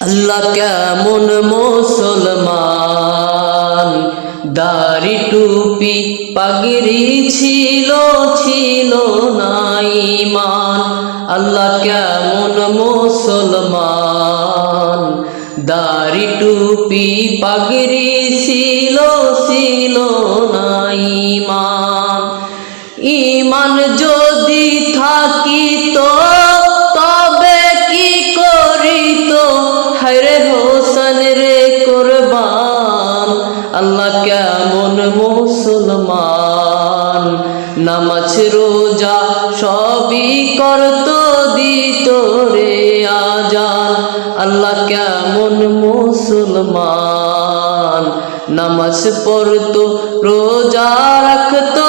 আল্লাহ কেমন মুসলমান, দাড়ি টুপি পাগড়ি ছিল, ছিল না ঈমান। আল্লাহ কেমন মুসলমান, দাড়ি টুপি পাগড়ি ছিল, ছিল না ঈমান। ঈমান যদি থাকিত তবে কি করিত, হায়রে হোসেন রে কুরবান। আল্লাহ কেমন মুসলমান, নামাজ রোজা সবই করত, দিত রে আজান। আল্লাহ কেমন মুসলমান, নামাজ পড়তো রোজা রাখতো,